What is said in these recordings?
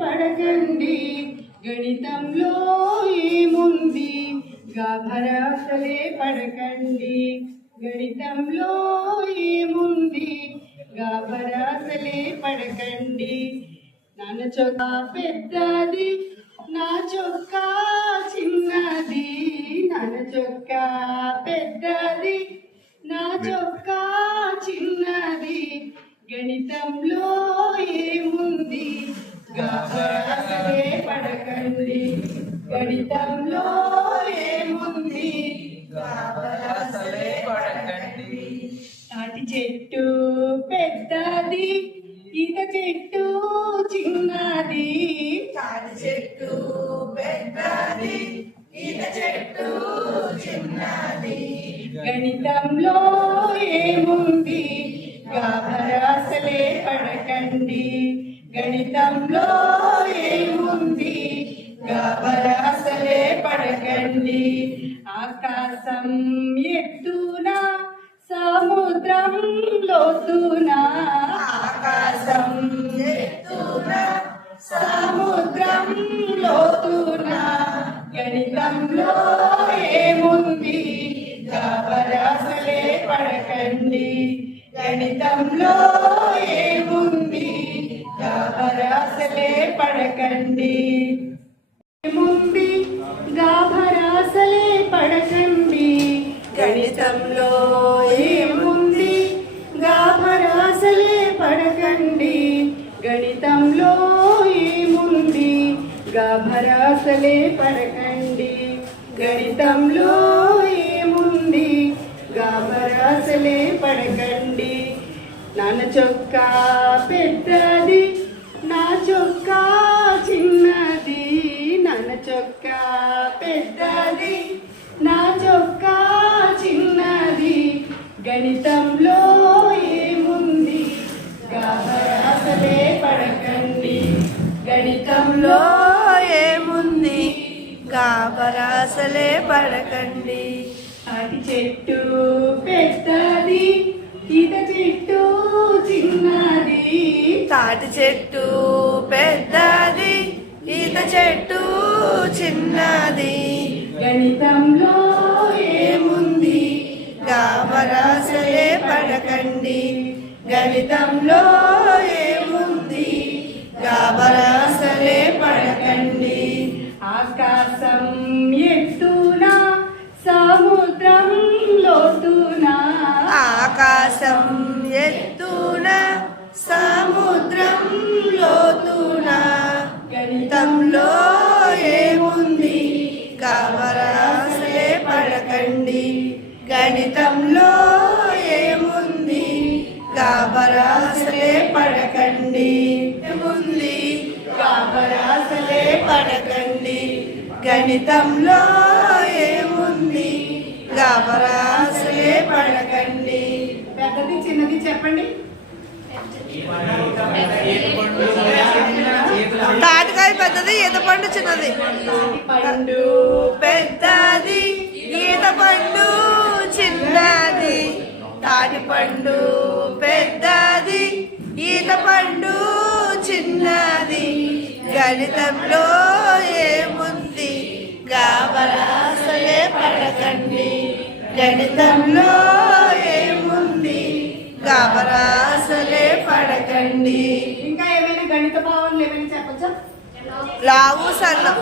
పడకండి. గణితంలో ఏముంది? గాభరాసలే పడకండి. గణితంలో ఏముంది? గాభరాసలే పడకండి. నాన్న చొక్కా పెద్దది నా చొక్కా చిన్నది. నాన్న చొక్కా పెద్దది నా చొక్కా చిన్నది. గణితంలో గాబరాసలే పడకండి. గణితంలో ఏముంది? అసలే పడకండి. తాటి చెట్టు పెద్దది ఈత చెట్టు చిన్నది. తాటి చెట్టు పెద్దది ఈత చెట్టు చిన్నది. గణితంలో ఏముంది? గాభరాసలే పడకండి. గణితంలో ఏముంది? గాభరాసలే పడకండి. ఆకాశం ఎత్తున సముద్రం లోతున. ఆకాశం ఎత్తున సముద్రం లోతున. గణితంలో ఏముంది? గాబరాసలే పడకండి. గణితంలో ఏముంది? గాభరాసలే పడకండి. ఏముంది గాభరాసలే పడకండి. గణితంలో ఏముంది గాభరాసలే పడకండి. గణితంలో ఏముంది గాభరాసలే పడకండి. గణితంలో ఏముంది గాభరాసలే పడకండి. నాన్న చొక్కా పెద్దది నా చొక్కా చిన్నది. నాన్న చొక్కా పెద్దది నా చొక్కా చిన్నది. గణితంలో ఏముంది? గాబరాసలే పడకండి. గణితంలో ఏముంది? గాబరాసలే పడకండి. అది చెట్టు పెద్దది ఈత చె తాటి చెట్టు పెద్దది ఈత చెట్టు చిన్నది. గణితంలో ఏముంది? గాబరాసలే పడకండి. గణితంలో ఏముంది? గాబరాసలే పడకండి. ఆకాశం గణితంలో ఏముంది? గాబరాసలే పడకండి. గణితంలో ఏముంది? గాబరాసలే పడకండి. ఏముంది? గాబరాసలే పడకండి. గణితంలో ఏముంది? గాబరాసలే పడకండి. పెద్దది చిన్నది చెప్పండి. పెద్దది ఈత పండు చిన్నది. పండు పెద్దది ఈత పండు చిన్నది. తాటి పండు పెద్దది ఈత పండు చిన్నది. గణితంలో ఏముంది? గాబరాసలే పడకండి. గణితంలో ఏముంది? గాబరాసలే పడకండి. ఇంకా ఏమైనా గణిత భావనలు ఏమైనా చెప్పచ్చా? లావు సన్నం.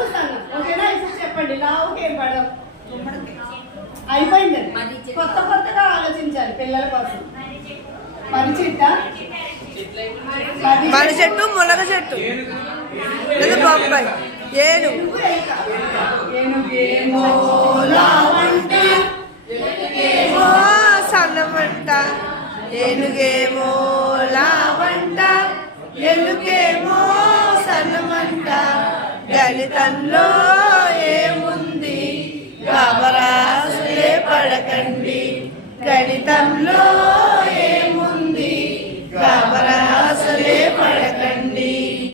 ఓకేనా? ఇప్పుడు చెప్పండి. లావుకి ఏం పడదాం? అయిపోయింది కొత్త కొత్తగా ఆలోచించాలి పిల్లల కోసం. పని చిట్ట? మన చెట్టు మునగ చెట్టు. లేదా బొంబాయి ఏను. సన్నమంట ఏనుగేమో లావంట. ఎలుగేమో సన్నమంట గణితంలో ఏముంది? గబరాసులే పడకండి. గణితంలో